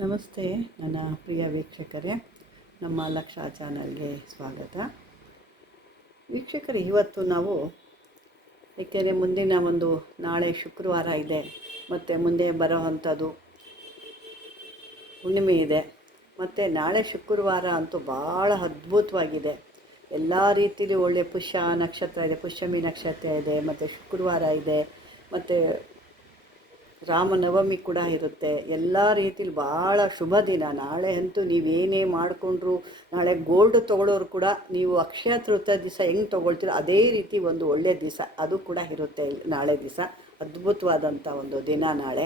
ನಮಸ್ತೆ ನನ್ನ ಪ್ರಿಯ ವೀಕ್ಷಕರೇ, ನಮ್ಮ ಲಕ್ಷ ಚಾನಲ್ಗೆ ಸ್ವಾಗತ. ವೀಕ್ಷಕರೇ, ಇವತ್ತು ನಾವು ಏಕೆಂದರೆ ಮುಂದಿನ ನಾಳೆ ಶುಕ್ರವಾರ ಇದೆ ಮತ್ತು ಮುಂದೆ ಬರೋವಂಥದ್ದು ಹುಣ್ಣಿಮೆ ಇದೆ. ಮತ್ತು ನಾಳೆ ಶುಕ್ರವಾರ ಅಂತೂ ಭಾಳ ಅದ್ಭುತವಾಗಿದೆ. ಎಲ್ಲ ರೀತಿಯಲ್ಲಿ ಒಳ್ಳೆಯ ಪುಷ್ಯ ನಕ್ಷತ್ರ ಇದೆ, ಪುಷ್ಯಮಿ ನಕ್ಷತ್ರ ಇದೆ, ಮತ್ತು ಶುಕ್ರವಾರ ಇದೆ, ಮತ್ತು ರಾಮನವಮಿ ಕೂಡ ಇರುತ್ತೆ. ಎಲ್ಲ ರೀತಿಲಿ ಭಾಳ ಶುಭ ದಿನ. ನಾಳೆ ಅಂತೂ ನೀವೇನೇ ಮಾಡಿಕೊಂಡ್ರು, ನಾಳೆ ಗೋಲ್ಡ್ ತೊಗೊಳ್ಳೋರು ಕೂಡ ನೀವು ಅಕ್ಷಯ ತೃತೀಯ ದಿವಸ ಹೆಂಗೆ ತೊಗೊಳ್ತೀರೋ ಅದೇ ರೀತಿ ಒಂದು ಒಳ್ಳೆಯ ದಿವಸ ಅದು ಕೂಡ ಇರುತ್ತೆ. ನಾಳೆ ದಿವಸ ಅದ್ಭುತವಾದಂಥ ಒಂದು ದಿನ ನಾಳೆ.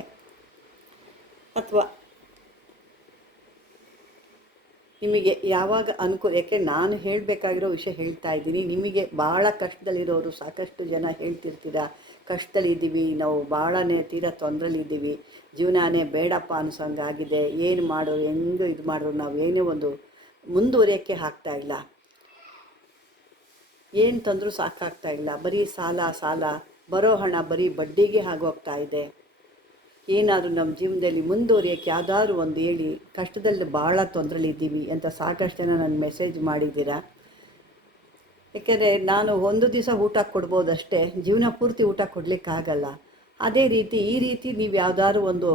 ಅಥವಾ ನಿಮಗೆ ಯಾವಾಗ ಅನುಕೂಲ, ಯಾಕೆ ನಾನು ಹೇಳಬೇಕಾಗಿರೋ ವಿಷಯ ಹೇಳ್ತಾ ಇದ್ದೀನಿ. ನಿಮಗೆ ಭಾಳ ಕಷ್ಟದಲ್ಲಿರೋರು ಸಾಕಷ್ಟು ಜನ ಹೇಳ್ತಿರ್ತೀರ, ಕಷ್ಟದಲ್ಲಿದ್ದೀವಿ ನಾವು, ಭಾಳನೇ ತೀರಾ ತೊಂದರೆಲಿದ್ದೀವಿ, ಜೀವನನೇ ಬೇಡಪ್ಪ ಅನ್ಸಂಗಾಗಿದೆ, ಏನು ಮಾಡೋರು, ಹೆಂಗೆ ಇದು ಮಾಡೋರು, ನಾವು ಏನೇ ಒಂದು ಮುಂದುವರಿಯೋಕ್ಕೆ ಆಗ್ತಾಯಿಲ್ಲ, ಏನು ತಂದರೂ ಸಾಕಾಗ್ತಾಯಿಲ್ಲ, ಬರೀ ಸಾಲ ಬರೋ ಹಣ ಬರೀ ಬಡ್ಡಿಗೆ ಆಗೋಗ್ತಾ ಇದೆ, ಏನಾದರೂ ನಮ್ಮ ಜೀವನದಲ್ಲಿ ಮುಂದುವರಿಯೋಕ್ಕೆ ಯಾವ್ದಾದ್ರು ಒಂದು ಹೇಳಿ, ಕಷ್ಟದಲ್ಲಿ ಭಾಳ ತೊಂದರೆಲಿದ್ದೀವಿ ಅಂತ ಸಾಕಷ್ಟು ಜನ ನನ್ನ ಮೆಸೇಜ್ ಮಾಡಿದ್ದೀರಾ. ಯಾಕೆಂದರೆ ನಾನು ಒಂದು ದಿವಸ ಊಟ ಕೊಡ್ಬೋದಷ್ಟೇ, ಜೀವನ ಪೂರ್ತಿ ಊಟ ಕೊಡಲಿಕ್ಕಾಗಲ್ಲ. ಅದೇ ರೀತಿ ಈ ರೀತಿ ನೀವು ಯಾವ್ದಾದ್ರು ಒಂದು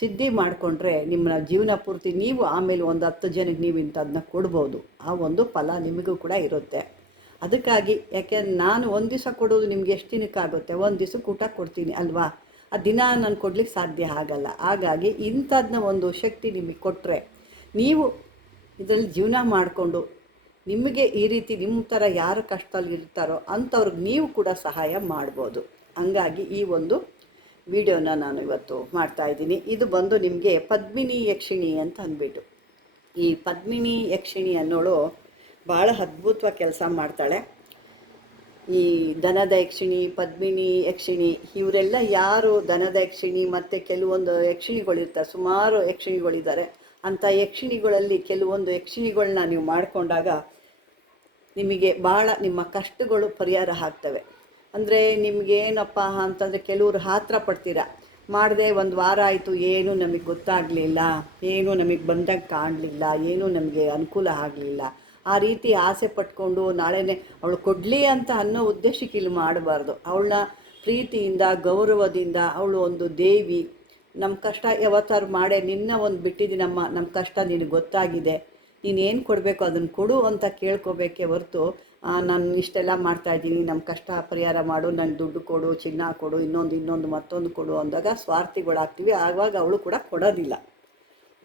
ಸಿದ್ಧಿ ಮಾಡಿಕೊಂಡ್ರೆ ನಿಮ್ಮ ಜೀವನ ಪೂರ್ತಿ ನೀವು ಆಮೇಲೆ ಒಂದು 10 ಜನಕ್ಕೆ ನೀವು ಇಂಥದನ್ನ ಕೊಡ್ಬೋದು. ಆ ಒಂದು ಫಲ ನಿಮಗೂ ಕೂಡ ಇರುತ್ತೆ. ಅದಕ್ಕಾಗಿ ಯಾಕೆಂದ್ರೆ ನಾನು ಒಂದು ದಿವಸ ಕೊಡೋದು ನಿಮ್ಗೆ ಎಷ್ಟು ದಿನಕ್ಕಾಗುತ್ತೆ, ಒಂದು ದಿವಸಕ್ಕೆ ಊಟ ಕೊಡ್ತೀನಿ ಅಲ್ವಾ, ಆ ದಿನ ನಾನು ಕೊಡ್ಲಿಕ್ಕೆ ಸಾಧ್ಯ ಆಗಲ್ಲ. ಹಾಗಾಗಿ ಇಂಥದನ್ನ ಒಂದು ಶಕ್ತಿ ನಿಮಗೆ ಕೊಟ್ಟರೆ ನೀವು ಇದರಲ್ಲಿ ಜೀವನ ಮಾಡಿಕೊಂಡು ನಿಮಗೆ ಈ ರೀತಿ ನಿಮ್ಮ ಥರ ಯಾರು ಕಷ್ಟದಲ್ಲಿ ಇರ್ತಾರೋ ಅಂಥವ್ರಿಗೆ ನೀವು ಕೂಡ ಸಹಾಯ ಮಾಡ್ಬೋದು. ಹಂಗಾಗಿ ಈ ಒಂದು ವಿಡಿಯೋನ ನಾನು ಇವತ್ತು ಮಾಡ್ತಾಯಿದ್ದೀನಿ. ಇದು ಬಂದು ನಿಮಗೆ ಪದ್ಮಿನಿ ಯಕ್ಷಿಣಿ ಅಂತ ಅಂದ್ಬಿಟ್ಟು. ಈ ಪದ್ಮಿನಿ ಯಕ್ಷಿಣಿ ಅನ್ನೋಳು ಭಾಳ ಅದ್ಭುತವಾಗಿ ಕೆಲಸ ಮಾಡ್ತಾಳೆ. ಈ ದನದ ಯಕ್ಷಿಣಿ, ಪದ್ಮಿನಿ ಯಕ್ಷಿಣಿ, ಇವರೆಲ್ಲ ಯಾರು ದನದ ಯಕ್ಷಿಣಿ ಮತ್ತು ಕೆಲವೊಂದು ಯಕ್ಷಿಣಿಗಳಿರ್ತಾರೆ, ಸುಮಾರು ಯಕ್ಷಿಣಿಗಳಿದ್ದಾರೆ. ಅಂಥ ಯಕ್ಷಿಣಿಗಳಲ್ಲಿ ಕೆಲವೊಂದು ಯಕ್ಷಿಣಿಗಳನ್ನ ನೀವು ಮಾಡಿಕೊಂಡಾಗ ನಿಮಗೆ ಭಾಳ ನಿಮ್ಮ ಕಷ್ಟಗಳು ಪರಿಹಾರ ಆಗ್ತವೆ. ಅಂದರೆ ನಿಮಗೇನಪ್ಪ ಅಂತಂದರೆ ಕೆಲವರು ಆತರ ಪಡ್ತೀರ, ಮಾಡದೆ ಒಂದು ವಾರ ಆಯಿತು, ಏನೂ ನಮಗೆ ಗೊತ್ತಾಗಲಿಲ್ಲ, ಏನೂ ನಮಗೆ ಬಂದಾಗ ಕಾಣಲಿಲ್ಲ, ಏನೂ ನಮಗೆ ಅನುಕೂಲ ಆಗಲಿಲ್ಲ, ಆ ರೀತಿ ಆಸೆ ಪಟ್ಕೊಂಡು ನಾಳೆನೇ ಅವಳು ಕೊಡಲಿ ಅಂತ ಅನ್ನೋ ಉದ್ದೇಶಕ್ಕೆ ಇಲ್ಲಿ ಮಾಡಬಾರ್ದು. ಅವಳನ್ನ ಪ್ರೀತಿಯಿಂದ ಗೌರವದಿಂದ, ಅವಳು ಒಂದು ದೇವಿ, ನಮ್ಮ ಕಷ್ಟ ಯಾವತ್ತಾರು ಮಾಡೇ ನಿನ್ನ ಒಂದು ಬಿಟ್ಟಿದ್ದೀನಮ್ಮ, ನಮ್ಮ ಕಷ್ಟ ನಿನಗೆ ಗೊತ್ತಾಗಿದೆ, ನೀನೇನು ಕೊಡಬೇಕು ಅದನ್ನು ಕೊಡು ಅಂತ ಕೇಳ್ಕೋಬೇಕೇ ಹೊರತು ನಾನು ಇಷ್ಟೆಲ್ಲ ಮಾಡ್ತಾಯಿದ್ದೀನಿ, ನಮ್ಮ ಕಷ್ಟ ಪರಿಹಾರ ಮಾಡು, ನನ್ನ ದುಡ್ಡು ಕೊಡು, ಚಿನ್ನ ಕೊಡು, ಇನ್ನೊಂದು ಮತ್ತೊಂದು ಕೊಡು ಅಂದಾಗ ಸ್ವಾರ್ಥಿಗಳಾಗ್ತೀವಿ. ಆವಾಗ ಅವಳು ಕೂಡ ಕೊಡೋದಿಲ್ಲ.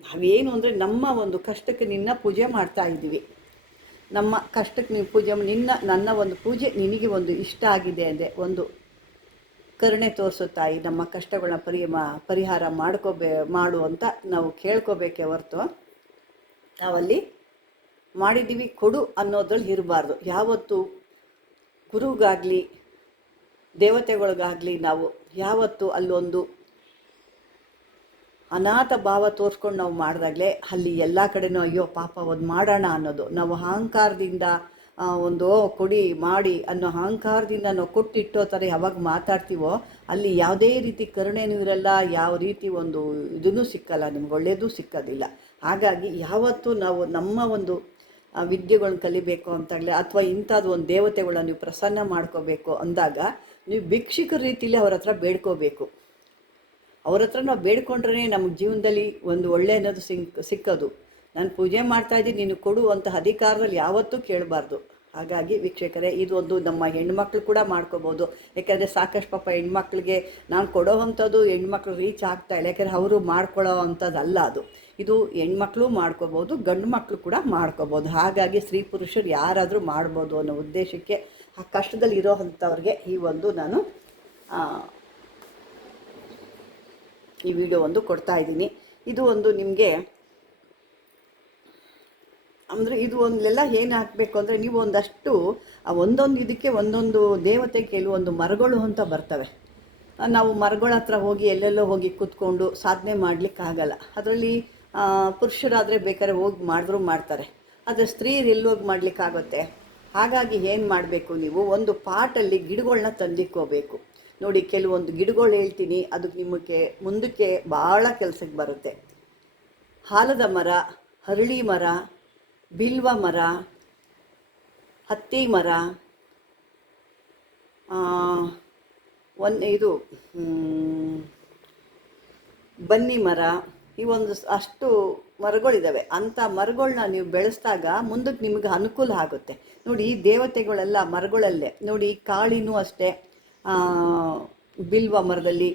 ನಾವೇನು ಅಂದರೆ ನಮ್ಮ ಒಂದು ಕಷ್ಟಕ್ಕೆ ನಿನ್ನ ಪೂಜೆ ಮಾಡ್ತಾಯಿದ್ದೀವಿ, ನಮ್ಮ ಕಷ್ಟಕ್ಕೆ ನೀವು ಪೂಜೆ ನನ್ನ ಒಂದು ಪೂಜೆ ನಿನಗೆ ಒಂದು ಇಷ್ಟ ಆಗಿದೆ ಅಂದರೆ ಒಂದು ಕರುಣೆ ತೋರಿಸೋ ತಾಯಿ, ನಮ್ಮ ಕಷ್ಟಗಳನ್ನ ಪರಿಹಾರ ಮಾಡು ಅಂತ ನಾವು ಕೇಳ್ಕೋಬೇಕೇ ಹೊರತು ನಾವಲ್ಲಿ ಮಾಡಿದ್ದೀವಿ ಕೊಡು ಅನ್ನೋದ್ರಲ್ಲಿ ಇರಬಾರ್ದು. ಯಾವತ್ತು ಗುರುಗಾಗಲಿ ದೇವತೆಗಳಿಗಾಗಲಿ ನಾವು ಯಾವತ್ತು ಅಲ್ಲೊಂದು ಅನಾಥ ಭಾವ ತೋರಿಸ್ಕೊಂಡು ನಾವು ಮಾಡಿದಾಗಲೇ ಅಲ್ಲಿ ಎಲ್ಲ ಕಡೆನೂ ಅಯ್ಯೋ ಪಾಪ ಒಂದು ಮಾಡೋಣ ಅನ್ನೋದು. ನಾವು ಅಹಂಕಾರದಿಂದ ಒಂದು ಕೊಡಿ ಮಾಡಿ ಅನ್ನೋ ಅಹಂಕಾರದಿಂದ ನಾವು ಕೊಟ್ಟಿಟ್ಟೋ ಥರ ಯಾವಾಗ ಮಾತಾಡ್ತೀವೋ ಅಲ್ಲಿ ಯಾವುದೇ ರೀತಿ ಕರುಣೆನೂ ಇರಲ್ಲ, ಯಾವ ರೀತಿ ಒಂದು ಇದೂ ಸಿಕ್ಕಲ್ಲ, ನಿಮ್ಗೆ ಒಳ್ಳೆಯದೂ ಸಿಕ್ಕೋದಿಲ್ಲ. ಹಾಗಾಗಿ ಯಾವತ್ತೂ ನಾವು ನಮ್ಮ ಒಂದು ವಿದ್ಯೆಗಳನ್ನ ಕಲಿಬೇಕು ಅಂತಾಗಲಿ ಅಥವಾ ಇಂಥದ್ದು ಒಂದು ದೇವತೆಗಳನ್ನ ನೀವು ಪ್ರಸನ್ನ ಮಾಡ್ಕೋಬೇಕು ಅಂದಾಗ ನೀವು ಭಿಕ್ಷುಕರ ರೀತಿಯಲ್ಲಿ ಅವ್ರ ಹತ್ರ ಬೇಡ್ಕೋಬೇಕು. ಅವ್ರ ಹತ್ರ ನಾವು ಬೇಡ್ಕೊಂಡ್ರೆ ನಮಗೆ ಜೀವನದಲ್ಲಿ ಒಂದು ಒಳ್ಳೆ ಅನ್ನೋದು ಸಿಕ್ಕೋದು. ನಾನು ಪೂಜೆ ಮಾಡ್ತಾಯಿದ್ದೀನಿ ನೀನು ಕೊಡು ಅಂತ ಅಧಿಕಾರದಲ್ಲಿ ಯಾವತ್ತೂ ಕೇಳಬಾರ್ದು. ಹಾಗಾಗಿ ವೀಕ್ಷಕರೇ, ಇದು ಒಂದು ನಮ್ಮ ಹೆಣ್ಮಕ್ಳು ಕೂಡ ಮಾಡ್ಕೋಬೋದು. ಯಾಕೆಂದರೆ ಸಾಕಷ್ಟು ಪಾಪ ಹೆಣ್ಮಕ್ಳಿಗೆ ನಾನು ಕೊಡೋ ಅಂಥದ್ದು ಹೆಣ್ಮಕ್ಳು ರೀಚ್ ಆಗ್ತಾಯಿಲ್ಲ, ಯಾಕೆಂದರೆ ಅವರು ಮಾಡ್ಕೊಳ್ಳೋ ಅಂಥದ್ದಲ್ಲ ಅದು. ಇದು ಹೆಣ್ಮಕ್ಳು ಮಾಡ್ಕೋಬೋದು, ಗಂಡು ಮಕ್ಕಳು ಕೂಡ ಮಾಡ್ಕೋಬೋದು. ಹಾಗಾಗಿ ಸ್ತ್ರೀ ಪುರುಷರು ಯಾರಾದರೂ ಮಾಡ್ಬೋದು ಅನ್ನೋ ಉದ್ದೇಶಕ್ಕೆ ಆ ಕಷ್ಟದಲ್ಲಿ ಇರೋ ಅಂಥವ್ರಿಗೆ ಈ ಒಂದು ನಾನು ಈ ವಿಡಿಯೋ ಒಂದು ಕೊಡ್ತಾಯಿದ್ದೀನಿ. ಇದು ಒಂದು ನಿಮಗೆ ಅಂದರೆ ಇದು ಒಂದೆಲ್ಲ ಏನು ಹಾಕಬೇಕು ಅಂದರೆ ನೀವು ಒಂದಷ್ಟು ಒಂದೊಂದು ಇದಕ್ಕೆ ಒಂದೊಂದು ದೇವತೆ ಕೆಲವೊಂದು ಮರಗಳು ಅಂತ ಬರ್ತವೆ. ನಾವು ಮರಗಳ ಹತ್ರ ಹೋಗಿ ಎಲ್ಲೆಲ್ಲೋ ಹೋಗಿ ಕೂತ್ಕೊಂಡು ಸಾಧನೆ ಮಾಡಲಿಕ್ಕಾಗಲ್ಲ. ಅದರಲ್ಲಿ ಪುರುಷರಾದರೆ ಬೇಕಾದ್ರೆ ಹೋಗಿ ಮಾಡಿದ್ರೂ ಮಾಡ್ತಾರೆ, ಆದರೆ ಸ್ತ್ರೀಯರು ಎಲ್ಲೋಗಿ ಮಾಡಲಿಕ್ಕಾಗುತ್ತೆ. ಹಾಗಾಗಿ ಏನು ಮಾಡಬೇಕು, ನೀವು ಒಂದು ಪಾಟಲ್ಲಿ ಗಿಡಗಳನ್ನ ತಂದಿಕ್ಕೋಬೇಕು. ನೋಡಿ, ಕೆಲವೊಂದು ಗಿಡಗಳು ಹೇಳ್ತೀನಿ, ಅದಕ್ಕೆ ನಿಮಗೆ ಮುಂದಕ್ಕೆ ಭಾಳ ಕೆಲಸಕ್ಕೆ ಬರುತ್ತೆ. ಆಲದ ಮರ, ಹರಳಿ ಮರ, ಬಿಲ್ವ ಮರ, ಹತ್ತಿ ಮರ, ಇದು ಬನ್ನಿ ಮರ, ಇವೊಂದು ಅಷ್ಟು ಮರಗಳಿದ್ದಾವೆ. ಅಂಥ ಮರಗಳನ್ನ ನೀವು ಬೆಳೆಸಿದಾಗ ಮುಂದಕ್ಕೆ ನಿಮಗೆ ಅನುಕೂಲ ಆಗುತ್ತೆ. ನೋಡಿ, ಈ ದೇವತೆಗಳೆಲ್ಲ ಮರಗಳಲ್ಲೇ. ನೋಡಿ, ಕಾಳಿನೂ ಅಷ್ಟೇ, ಬಿಲ್ವ ಮರದಲ್ಲಿ,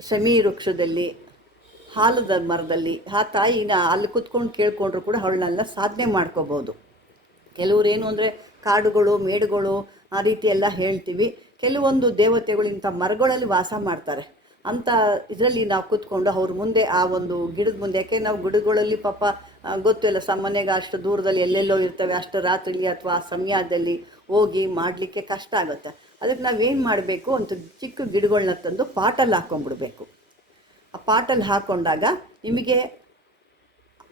ಶಮಿ ವೃಕ್ಷದಲ್ಲಿ, ಆಲದ ಮರದಲ್ಲಿ ಆ ತಾಯಿನ ಅಲ್ಲಿ ಕುತ್ಕೊಂಡು ಕೇಳ್ಕೊಂಡ್ರು ಕೂಡ ಅವಳನ್ನೆಲ್ಲ ಸಾಧನೆ ಮಾಡ್ಕೋಬೋದು. ಕೆಲವ್ರು ಏನು ಅಂದರೆ ಕಾಡುಗಳು, ಮೇಡುಗಳು ಆ ರೀತಿ ಎಲ್ಲ ಹೇಳ್ತೀವಿ. ಕೆಲವೊಂದು ದೇವತೆಗಳು ಇಂಥ ಮರಗಳಲ್ಲಿ ವಾಸ ಮಾಡ್ತಾರೆ. ಅಂಥ ಇದರಲ್ಲಿ ನಾವು ಕೂತ್ಕೊಂಡು ಅವ್ರ ಮುಂದೆ, ಆ ಒಂದು ಗಿಡದ ಮುಂದೆ, ಯಾಕೆ ನಾವು ಗಿಡಗಳಲ್ಲಿ ಪಾಪ ಗೊತ್ತಿಲ್ಲ, ಸಾಮಾನ್ಯವಾಗಿ ಅಷ್ಟು ದೂರದಲ್ಲಿ ಎಲ್ಲೆಲ್ಲೋ ಇರ್ತವೆ, ಅಷ್ಟು ರಾತ್ರಿಲಿ ಅಥವಾ ಆ ಸಮಯದಲ್ಲಿ ಹೋಗಿ ಮಾಡಲಿಕ್ಕೆ ಕಷ್ಟ ಆಗುತ್ತೆ. ಅದಕ್ಕೆ ನಾವೇನು ಮಾಡಬೇಕು, ಒಂದು ಚಿಕ್ಕ ಗಿಡಗಳನ್ನ ತಂದು ಪಾಟಲ್ಲಿ ಹಾಕ್ಕೊಂಡ್ಬಿಡ್ಬೇಕು. ಆ ಪಾಟಲ್ಲಿ ಹಾಕ್ಕೊಂಡಾಗ ನಿಮಗೆ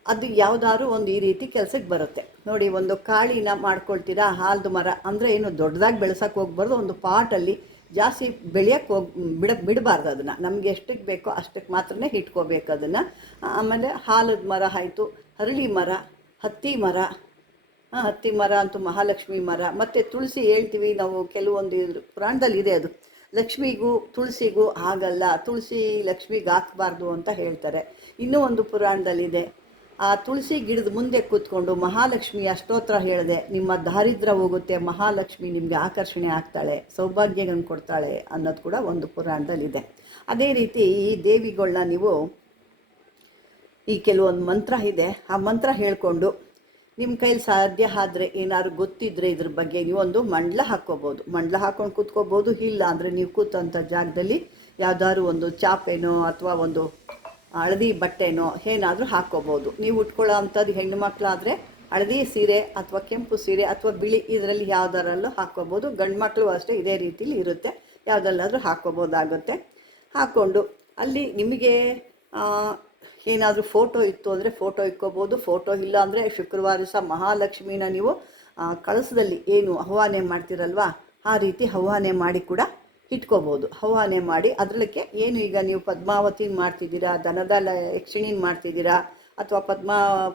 ಅದು ಯಾವುದಾದ್ರು ಒಂದು ಈ ರೀತಿ ಕೆಲಸಕ್ಕೆ ಬರುತ್ತೆ. ನೋಡಿ, ಒಂದು ಕಾಳಿನ ಮಾಡ್ಕೊಳ್ತೀರಾ, ಆಲದ ಮರ ಅಂದರೆ ಏನು ದೊಡ್ಡದಾಗಿ ಬೆಳೆಸೋಕೆ ಹೋಗ್ಬಾರ್ದು. ಒಂದು ಪಾಟಲ್ಲಿ ಜಾಸ್ತಿ ಬೆಳೆಯೋಕ್ಕೆ ಬಿಡಬಾರ್ದು. ಅದನ್ನು ನಮಗೆ ಎಷ್ಟಕ್ಕೆ ಬೇಕೋ ಅಷ್ಟಕ್ಕೆ ಮಾತ್ರನೇ ಇಟ್ಕೋಬೇಕು ಅದನ್ನು. ಆಮೇಲೆ ಆಲದ ಮರ ಆಯಿತು, ಹರಳಿ ಮರ, ಹತ್ತಿ ಮರ. ಹತ್ತಿ ಮರ ಅಂತೂ ಮಹಾಲಕ್ಷ್ಮಿ ಮರ. ಮತ್ತು ತುಳಸಿ ಹೇಳ್ತೀವಿ ನಾವು, ಕೆಲವೊಂದು ಪುರಾಣದಲ್ಲಿ ಇದೆ ಅದು. ಲಕ್ಷ್ಮಿಗೂ ತುಳಸಿಗೂ ಆಗಲ್ಲ, ತುಳಸಿ ಲಕ್ಷ್ಮಿಗೆ ಹಾಕಬಾರ್ದು ಅಂತ ಹೇಳ್ತಾರೆ. ಇನ್ನೂ ಒಂದು ಪುರಾಣದಲ್ಲಿದೆ, ಆ ತುಳಸಿ ಗಿಡದ ಮುಂದೆ ಕೂತ್ಕೊಂಡು ಮಹಾಲಕ್ಷ್ಮಿಯ ಸ್ತೋತ್ರ ಹೇಳಿದೆ, ನಿಮ್ಮ ದಾರಿದ್ರ್ಯ ಹೋಗುತ್ತೆ, ಮಹಾಲಕ್ಷ್ಮಿ ನಿಮಗೆ ಆಕರ್ಷಣೆ ಆಗ್ತಾಳೆ, ಸೌಭಾಗ್ಯಗಳನ್ನು ಕೊಡ್ತಾಳೆ ಅನ್ನೋದು ಕೂಡ ಒಂದು ಪುರಾಣದಲ್ಲಿದೆ. ಅದೇ ರೀತಿ ಈ ದೇವಿಗಳನ್ನ ನೀವು, ಈ ಕೆಲವೊಂದು ಮಂತ್ರ ಇದೆ, ಆ ಮಂತ್ರ ಹೇಳಿಕೊಂಡು ನಿಮ್ಮ ಕೈಲಿ ಸಾಧ್ಯ ಆದರೆ, ಏನಾದ್ರು ಗೊತ್ತಿದ್ದರೆ ಇದ್ರ ಬಗ್ಗೆ ನೀವೊಂದು ಮಂಡಲ ಹಾಕ್ಕೋಬೋದು. ಮಂಡಲ ಹಾಕ್ಕೊಂಡು ಕೂತ್ಕೋಬೋದು. ಇಲ್ಲ ಅಂದರೆ ನೀವು ಕೂತಂಥ ಜಾಗದಲ್ಲಿ ಯಾವುದಾದ್ರು ಒಂದು ಚಾಪೆನೋ ಅಥವಾ ಒಂದು ಹಳದಿ ಬಟ್ಟೆನೋ ಏನಾದರೂ ಹಾಕ್ಕೋಬೋದು. ನೀವು ಉಟ್ಕೊಳ್ಳೋ ಅಂಥದ್ದು ಹೆಣ್ಣು ಮಕ್ಕಳಾದರೆ ಹಳದಿ ಸೀರೆ ಅಥವಾ ಕೆಂಪು ಸೀರೆ ಅಥವಾ ಬಿಳಿ, ಇದರಲ್ಲಿ ಯಾವುದರಲ್ಲೂ ಹಾಕ್ಕೋಬೋದು. ಗಂಡು ಮಕ್ಕಳು ಅಷ್ಟೇ ಇದೇ ರೀತಿಲಿ ಇರುತ್ತೆ, ಯಾವುದಲ್ಲಾದರೂ ಹಾಕ್ಕೋಬೋದಾಗುತ್ತೆ. ಹಾಕ್ಕೊಂಡು ಅಲ್ಲಿ ನಿಮಗೆ ಏನಾದರೂ ಫೋಟೋ ಇತ್ತು ಅಂದರೆ ಫೋಟೋ ಇಟ್ಕೋಬೋದು. ಫೋಟೋ ಇಲ್ಲ ಅಂದರೆ ಶುಕ್ರವಾರ ದಿವಸ ಮಹಾಲಕ್ಷ್ಮಿನ ನೀವು ಕಳಸದಲ್ಲಿ ಏನು ಆಹ್ವಾನ ಮಾಡ್ತೀರಲ್ವ, ಆ ರೀತಿ ಆಹ್ವಾನ ಮಾಡಿ ಕೂಡ ಇಟ್ಕೋಬೋದು. ಆಹ್ವಾನ ಮಾಡಿ ಅದರಕ್ಕೆ ಏನು, ಈಗ ನೀವು ಪದ್ಮಾವತಿನ ಮಾಡ್ತಿದ್ದೀರಾ, ದನದ ಯಕ್ಷಿಣಿನ ಮಾಡ್ತಿದ್ದೀರಾ, ಅಥವಾ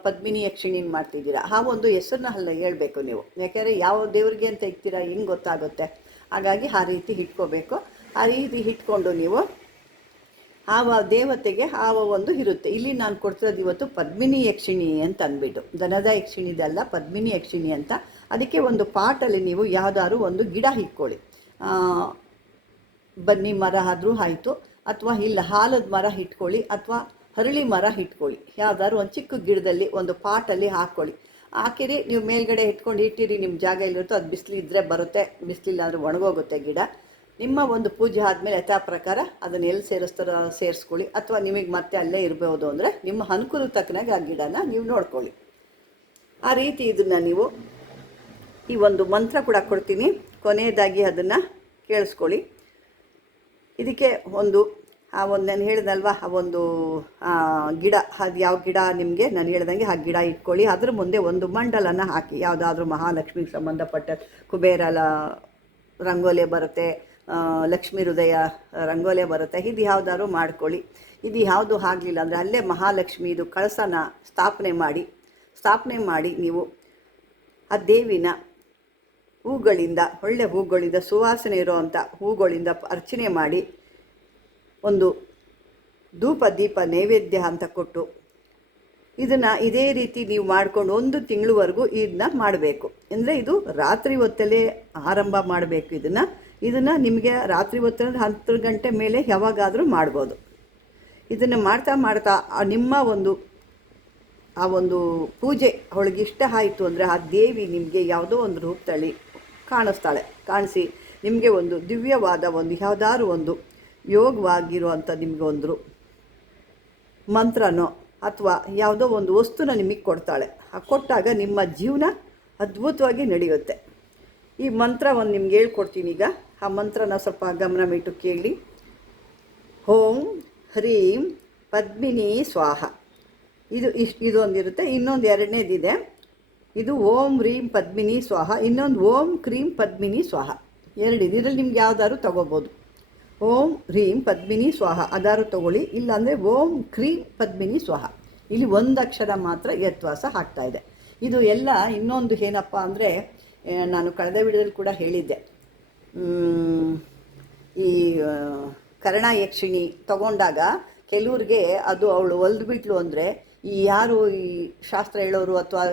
ಪದ್ಮಿನಿ ಯಕ್ಷಿಣಿನ ಮಾಡ್ತಿದ್ದೀರಾ, ಆ ಒಂದು ಹೆಸರನ್ನ ಅಲ್ಲ ಹೇಳ್ಬೇಕು ನೀವು. ಯಾಕೆಂದರೆ ಯಾವ ದೇವ್ರಿಗೆ ಅಂತ ಇಡ್ತೀರಾ ಹೆಂಗೆ ಗೊತ್ತಾಗುತ್ತೆ. ಹಾಗಾಗಿ ಆ ರೀತಿ ಇಟ್ಕೋಬೇಕು. ಆ ರೀತಿ ಇಟ್ಕೊಂಡು ನೀವು ಆವ ದೇವತೆಗೆ ಆವ ಒಂದು ಇರುತ್ತೆ. ಇಲ್ಲಿ ನಾನು ಕೊಡ್ತಿರೋದು ಇವತ್ತು ಪದ್ಮಿನಿ ಯಕ್ಷಿಣಿ ಅಂತ ಅಂದ್ಬಿಟ್ಟು, ದನದ ಯಕ್ಷಿಣಿದಲ್ಲ, ಪದ್ಮಿನಿ ಯಕ್ಷಿಣಿ ಅಂತ. ಅದಕ್ಕೆ ಒಂದು ಪಾಟಲ್ಲಿ ನೀವು ಯಾವುದಾದ್ರು ಒಂದು ಗಿಡ ಇಟ್ಕೊಳ್ಳಿ. ಬನ್ನಿ ಮರ ಆದರೂ ಆಯಿತು, ಅಥವಾ ಇಲ್ಲ ಆಲದ ಮರ ಇಟ್ಕೊಳ್ಳಿ, ಅಥವಾ ಹರಳಿ ಮರ ಇಟ್ಕೊಳ್ಳಿ. ಯಾವುದಾದ್ರು ಒಂದು ಚಿಕ್ಕ ಗಿಡದಲ್ಲಿ ಒಂದು ಪಾಟಲ್ಲಿ ಹಾಕ್ಕೊಳ್ಳಿ. ಹಾಕಿರಿ, ನೀವು ಮೇಲ್ಗಡೆ ಇಟ್ಕೊಂಡು ಇಟ್ಟಿರಿ. ನಿಮ್ಮ ಜಾಗ ಎಲ್ಲಿರುತ್ತೋ ಅದು ಬಿಸಿಲಿದ್ದರೆ ಬರುತ್ತೆ, ಬಿಸಿಲಿಲ್ಲ ಅಂದರೆ ಒಣಗೋಗುತ್ತೆ ಗಿಡ. ನಿಮ್ಮ ಒಂದು ಪೂಜೆ ಆದಮೇಲೆ ಯಥಾ ಪ್ರಕಾರ ಅದನ್ನು ಎಲ್ಲಿ ಸೇರಿಸ್ತಾರೋ ಸೇರಿಸ್ಕೊಳ್ಳಿ. ಅಥವಾ ನಿಮಗೆ ಮತ್ತೆ ಅಲ್ಲೇ ಇರಬಹುದು ಅಂದರೆ ನಿಮ್ಮ ಅನುಕೂಲ ತಕ್ಕನಾಗಿ ಆ ಗಿಡನ ನೀವು ನೋಡ್ಕೊಳ್ಳಿ. ಆ ರೀತಿ ಇದನ್ನು ನೀವು, ಈ ಒಂದು ಮಂತ್ರ ಕೂಡ ಕೊಡ್ತೀನಿ, ಕೊನೆಯದಾಗಿ ಅದನ್ನು ಕೇಳಿಸ್ಕೊಳ್ಳಿ. ಇದಕ್ಕೆ ಒಂದು ನಾನು ಹೇಳಿದಲ್ವ, ಆ ಒಂದು ಗಿಡ, ಅದು ಯಾವ ಗಿಡ ನಿಮಗೆ ನಾನು ಹೇಳ್ದಂಗೆ ಆ ಗಿಡ ಇಟ್ಕೊಳ್ಳಿ. ಅದ್ರ ಮುಂದೆ ಒಂದು ಮಂಡಲನ ಹಾಕಿ, ಯಾವುದಾದ್ರೂ ಮಹಾಲಕ್ಷ್ಮಿಗೆ ಸಂಬಂಧಪಟ್ಟ ಕುಬೇರ ರಂಗೋಲೆ ಬರುತ್ತೆ, ಲಕ್ಷ್ಮೀ ಹೃದಯ ರಂಗೋಲೆ ಬರುತ್ತೆ, ಇದು ಯಾವುದಾದ್ರು ಮಾಡ್ಕೊಳ್ಳಿ. ಇದು ಯಾವುದು ಆಗಲಿಲ್ಲ ಅಂದರೆ ಅಲ್ಲೇ ಮಹಾಲಕ್ಷ್ಮಿದು ಕಳಸನ ಸ್ಥಾಪನೆ ಮಾಡಿ ನೀವು ಆ ದೇವಿನ ಹೂಗಳಿಂದ, ಒಳ್ಳೆ ಹೂಗಳಿಂದ, ಸುವಾಸನೆ ಇರೋವಂಥ ಹೂಗಳಿಂದ ಅರ್ಚನೆ ಮಾಡಿ, ಒಂದು ಧೂಪ ದೀಪ ನೈವೇದ್ಯ ಅಂತ ಕೊಟ್ಟು, ಇದನ್ನು ಇದೇ ರೀತಿ ನೀವು ಮಾಡಿಕೊಂಡು 1 ತಿಂಗಳವರೆಗೂ ಇದನ್ನ ಮಾಡಬೇಕು. ಅಂದರೆ ಇದು ರಾತ್ರಿ ಹೊತ್ತಲ್ಲೇ ಆರಂಭ ಮಾಡಬೇಕು. ಇದನ್ನು ನಿಮಗೆ ರಾತ್ರಿ ಹೊತ್ತಲ್ಲಿ 10 ಗಂಟೆ ಮೇಲೆ ಯಾವಾಗಾದರೂ ಮಾಡ್ಬೋದು. ಇದನ್ನು ಮಾಡ್ತಾ ನಿಮ್ಮ ಆ ಒಂದು ಪೂಜೆ ಅವಳಿಗೆ ಇಷ್ಟ ಆಯಿತು ಅಂದರೆ ಆ ದೇವಿ ನಿಮಗೆ ಯಾವುದೋ ಒಂದು ರೂಪದಲ್ಲಿ ಕಾಣಿಸಿ ನಿಮಗೆ ಒಂದು ದಿವ್ಯವಾದ ಒಂದು ಯಾವುದಾದ್ರು ಒಂದು ಯೋಗವಾಗಿರುವಂಥ ನಿಮಗೆ ಒಂದು ಮಂತ್ರನೋ ಅಥವಾ ಯಾವುದೋ ಒಂದು ವಸ್ತುನ ನಿಮಗೆ ಕೊಡ್ತಾಳೆ. ಕೊಟ್ಟಾಗ ನಿಮ್ಮ ಜೀವನ ಅದ್ಭುತವಾಗಿ ನಡೆಯುತ್ತೆ. ಈ ಮಂತ್ರ ಒಂದು ನಿಮ್ಗೆ ಹೇಳ್ಕೊಡ್ತೀನಿ. ಈಗ ಆ ಮಂತ್ರನ ಸ್ವಲ್ಪ ಗಮನವಿಟ್ಟು ಕೇಳಿ. ಓಂ ಹ್ರೀಂ ಪದ್ಮಿನಿ ಸ್ವಾಹ. ಇದೊಂದಿರುತ್ತೆ. ಇನ್ನೊಂದು ಎರಡನೇದಿದೆ, ಇದು ಓಂ ಹ್ರೀಂ ಪದ್ಮಿನಿ ಸ್ವಾಹ, ಇನ್ನೊಂದು ಓಂ ಕ್ರೀಂ ಪದ್ಮಿನಿ ಸ್ವಾಹ. ಎರಡಿದೆ. ಇದರಲ್ಲಿ ನಿಮ್ಗೆ ಯಾವ್ದಾದ್ರು ತಗೋಬೋದು. ಓಂ ಹ್ರೀಂ ಪದ್ಮಿನಿ ಸ್ವಾಹ ಅದಾರು ತಗೊಳ್ಳಿ, ಇಲ್ಲಾಂದರೆ ಓಂ ಕ್ರೀಂ ಪದ್ಮಿನಿ ಸ್ವಾಹ. ಇಲ್ಲಿ ಒಂದು ಅಕ್ಷರ ಮಾತ್ರ ಯತ್ವಾಸ ಆಗ್ತಾ ಇದೆ. ಇದು ಎಲ್ಲ ಇನ್ನೊಂದು ಏನಪ್ಪ ಅಂದರೆ, ನಾನು ಕಳೆದ ವಿಡಿಯೋದಲ್ಲಿ ಕೂಡ ಹೇಳಿದ್ದೆ, ಈ ಕರ್ಣ ಯಕ್ಷಿಣಿ ತಗೊಂಡಾಗ ಕೆಲವ್ರಿಗೆ ಅದು ಅವಳು ಒಲ್ದುಬಿಟ್ಲು ಅಂದರೆ, ಈ ಯಾರು ಈ ಶಾಸ್ತ್ರ ಹೇಳೋರು ಅಥವಾ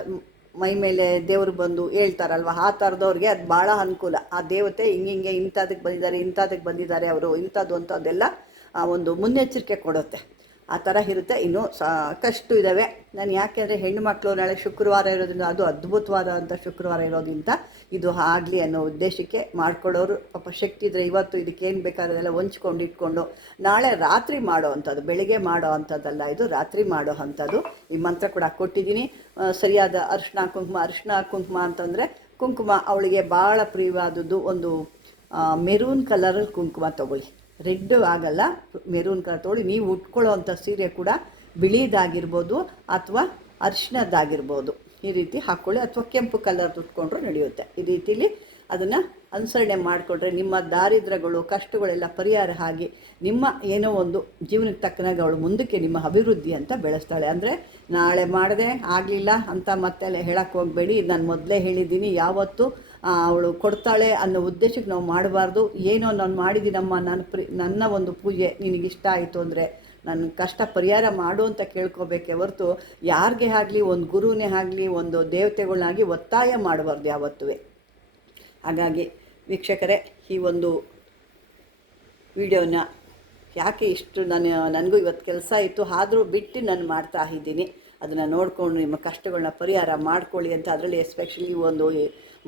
ಮೈ ಮೇಲೆ ದೇವರು ಬಂದು ಹೇಳ್ತಾರಲ್ವ, ಆ ಥರದವ್ರಿಗೆ ಅದು ಭಾಳ ಅನುಕೂಲ. ಆ ದೇವತೆ ಹಿಂಗೆ ಇಂಥದಕ್ಕೆ ಬಂದಿದ್ದಾರೆ ಅವರು, ಇಂಥದ್ದು ಅಂಥದ್ದೆಲ್ಲ ಒಂದು ಮುನ್ನೆಚ್ಚರಿಕೆ ಕೊಡುತ್ತೆ. ಆ ಥರ ಇರುತ್ತೆ. ಇನ್ನೂ ಸಾಕಷ್ಟು ಇದ್ದಾವೆ. ನಾನು ಯಾಕೆಂದರೆ ಹೆಣ್ಣುಮಕ್ಕಳು ನಾಳೆ ಶುಕ್ರವಾರ ಇರೋದ್ರಿಂದ, ಅದು ಅದ್ಭುತವಾದಂಥ ಶುಕ್ರವಾರ ಇರೋದ್ರಿಂದ ಇದು ಆಗಲಿ ಅನ್ನೋ ಉದ್ದೇಶಕ್ಕೆ ಮಾಡ್ಕೊಳ್ಳೋರು ಪಾಪ ಶಕ್ತಿ ಇದ್ದರೆ ಇವತ್ತು ಇದಕ್ಕೇನು ಬೇಕಾದೆಲ್ಲ ಹೊಂಚ್ಕೊಂಡು ಇಟ್ಕೊಂಡು ನಾಳೆ ರಾತ್ರಿ ಮಾಡೋ ಅಂಥದ್ದು, ಬೆಳಿಗ್ಗೆ ಮಾಡೋ ಅಂಥದ್ದಲ್ಲ, ಇದು ರಾತ್ರಿ ಮಾಡೋ ಅಂಥದ್ದು. ಈ ಮಂತ್ರ ಕೂಡ ಕೊಟ್ಟಿದ್ದೀನಿ. ಸರಿಯಾದ ಅರಿಶಿನ ಕುಂಕುಮ ಅಂತಂದರೆ, ಕುಂಕುಮ ಅವಳಿಗೆ ಭಾಳ ಪ್ರಿಯವಾದದ್ದು ಒಂದು ಮೆರೂನ್ ಕಲರಲ್ಲಿ ಕುಂಕುಮ ತೊಗೊಳ್ಳಿ. ರೆಡ್ ಆಗಲ್ಲ, ಮೆರೂನ್ ಕಲರ್ ತೊಗೊಳ್ಳಿ. ನೀವು ಉಟ್ಕೊಳ್ಳೋ ಅಂಥ ಸೀರೆ ಕೂಡ ಬಿಳಿದಾಗಿರ್ಬೋದು ಅಥವಾ ಅರಿಶಿನದ್ದಾಗಿರ್ಬೋದು, ಈ ರೀತಿ ಹಾಕ್ಕೊಳ್ಳಿ. ಅಥವಾ ಕೆಂಪು ಕಲರ್ ಉಟ್ಕೊಂಡ್ರೂ ನಡೆಯುತ್ತೆ. ಈ ರೀತಿಲಿ ಅದನ್ನು ಅನುಸರಣೆ ಮಾಡಿಕೊಂಡ್ರೆ ನಿಮ್ಮ ದಾರಿದ್ರ್ಯಗಳು, ಕಷ್ಟಗಳೆಲ್ಲ ಪರಿಹಾರ ಆಗಿ ನಿಮ್ಮ ಏನೋ ಒಂದು ಜೀವನಕ್ಕೆ ತಕ್ಕನಾಗಿ ಅವಳು ಮುಂದಕ್ಕೆ ನಿಮ್ಮ ಅಭಿವೃದ್ಧಿ ಅಂತ ಬೆಳೆಸ್ತಾಳೆ. ಅಂದರೆ ನಾಳೆ ಮಾಡದೆ ಆಗಲಿಲ್ಲ ಅಂತ ಮತ್ತೆ ಹೇಳಕ್ಕೆ ಹೋಗಬೇಡಿ. ನಾನು ಮೊದಲೇ ಹೇಳಿದ್ದೀನಿ, ಯಾವತ್ತೂ ಅವಳು ಕೊಡ್ತಾಳೆ ಅನ್ನೋ ಉದ್ದೇಶಕ್ಕೆ ನಾವು ಮಾಡಬಾರ್ದು. ಏನೋ ನಾನು ಮಾಡಿದ್ದೀನಮ್ಮ, ನನ್ನ ಒಂದು ಪೂಜೆ ನಿನಗಿಷ್ಟ ಆಯಿತು ಅಂದರೆ ನನ್ನ ಕಷ್ಟ ಪರಿಹಾರ ಮಾಡು ಅಂತ ಕೇಳ್ಕೋಬೇಕೇ ಹೊರತು ಯಾರಿಗೆ ಆಗಲಿ, ಒಂದು ಗುರುವೇ ಆಗಲಿ, ಒಂದು ದೇವತೆಗಳನ್ನಾಗಿ ಒತ್ತಾಯ ಮಾಡಬಾರ್ದು ಯಾವತ್ತೂ. ಹಾಗಾಗಿ ವೀಕ್ಷಕರೇ, ಈ ಒಂದು ವಿಡಿಯೋನ ಯಾಕೆ ಇಷ್ಟು ನನಗೂ ಇವತ್ತು ಕೆಲಸ ಇತ್ತು, ಆದರೂ ಬಿಟ್ಟು ನಾನು ಮಾಡ್ತಾ ಇದ್ದೀನಿ. ಅದನ್ನು ನೋಡಿಕೊಂಡು ನಿಮ್ಮ ಕಷ್ಟಗಳನ್ನ ಪರಿಹಾರ ಮಾಡ್ಕೊಳ್ಳಿ ಅಂತ. ಅದರಲ್ಲಿ ಎಸ್ಪೆಷಲಿ ಒಂದು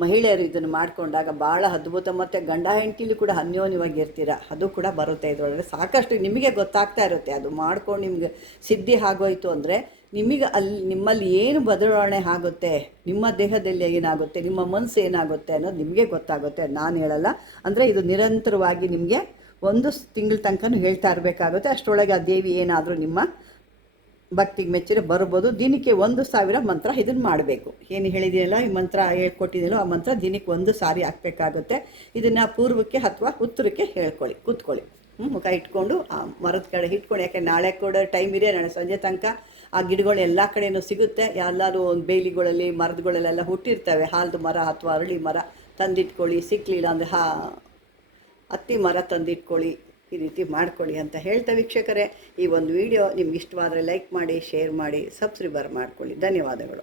ಮಹಿಳೆಯರು ಇದನ್ನು ಮಾಡಿಕೊಂಡಾಗ ಭಾಳ ಅದ್ಭುತ. ಮತ್ತು ಗಂಡ ಹೆಂಡತಿಲಿ ಕೂಡ ಅನ್ಯೋನ್ಯವಾಗಿ ಇರ್ತೀರ, ಅದು ಕೂಡ ಬರುತ್ತೆ ಇದರೊಳಗೆ. ಸಾಕಷ್ಟು ನಿಮಗೆ ಗೊತ್ತಾಗ್ತಾ ಇರುತ್ತೆ. ಅದು ಮಾಡ್ಕೊಂಡು ನಿಮಗೆ ಸಿದ್ಧಿ ಆಗೋಯಿತು ಅಂದರೆ ನಿಮಗೆ ನಿಮ್ಮಲ್ಲಿ ಏನು ಬದಲಾವಣೆ ಆಗುತ್ತೆ, ನಿಮ್ಮ ದೇಹದಲ್ಲಿ ಏನಾಗುತ್ತೆ, ನಿಮ್ಮ ಮನಸ್ಸು ಏನಾಗುತ್ತೆ ಅನ್ನೋದು ನಿಮಗೆ ಗೊತ್ತಾಗುತ್ತೆ. ನಾನು ಹೇಳಲ್ಲ. ಅಂದರೆ ಇದು ನಿರಂತರವಾಗಿ ನಿಮಗೆ ಒಂದು ತಿಂಗಳ ತನಕ ಹೇಳ್ತಾ ಇರಬೇಕಾಗುತ್ತೆ. ಅಷ್ಟರೊಳಗೆ ಆ ದೇವಿ ಏನಾದರೂ ನಿಮ್ಮ ಭಕ್ತಿಗೆ ಮೆಚ್ಚರೆ ಬರ್ಬೋದು. ದಿನಕ್ಕೆ 1000 ಮಂತ್ರ ಇದನ್ನು ಮಾಡಬೇಕು. ಏನು ಹೇಳಿದೆಯಲ್ಲ, ಈ ಮಂತ್ರ ಹೇಳ್ಕೊಟ್ಟಿದ್ದೀನೋ ಆ ಮಂತ್ರ ದಿನಕ್ಕೆ 1 ಸಾರಿ ಹಾಕಬೇಕಾಗುತ್ತೆ. ಇದನ್ನು ಪೂರ್ವಕ್ಕೆ ಅಥವಾ ಉತ್ತರಕ್ಕೆ ಹೇಳ್ಕೊಳ್ಳಿ, ಕೂತ್ಕೊಳ್ಳಿ, ಮುಖ ಇಟ್ಕೊಂಡು ಆ ಮರದ ಕಡೆ ಇಟ್ಕೊಂಡು. ಯಾಕೆ ನಾಳೆ ಕೂಡ ಟೈಮ್ ಇದೆ, ನಾಳೆ ಸಂಜೆ ತನಕ ಆ ಗಿಡಗಳು ಎಲ್ಲ ಕಡೆಯೂ ಸಿಗುತ್ತೆ. ಎಲ್ಲರೂ ಒಂದು ಬೇಲಿಗಳಲ್ಲಿ ಮರದಗಳಲ್ಲೆಲ್ಲ ಹುಟ್ಟಿರ್ತವೆ. ಹಾಲದ ಮರ ಅಥವಾ ಅರಳಿ ಮರ ತಂದಿಟ್ಕೊಳ್ಳಿ. ಸಿಕ್ಕಲಿಲ್ಲ ಅಂದರೆ ಹತ್ತಿ ಮರ ತಂದಿಟ್ಕೊಳ್ಳಿ. ಈ ರೀತಿ ಮಾಡ್ಕೊಳ್ಳಿ ಅಂತ ಹೇಳ್ತಾ ವೀಕ್ಷಕರೇ, ಈ ಒಂದು ವಿಡಿಯೋ ನಿಮ್ಗೆ ಇಷ್ಟವಾದರೆ ಲೈಕ್ ಮಾಡಿ, ಶೇರ್ ಮಾಡಿ, ಸಬ್ಸ್ಕ್ರೈಬರ್ ಮಾಡ್ಕೊಳ್ಳಿ. ಧನ್ಯವಾದಗಳು.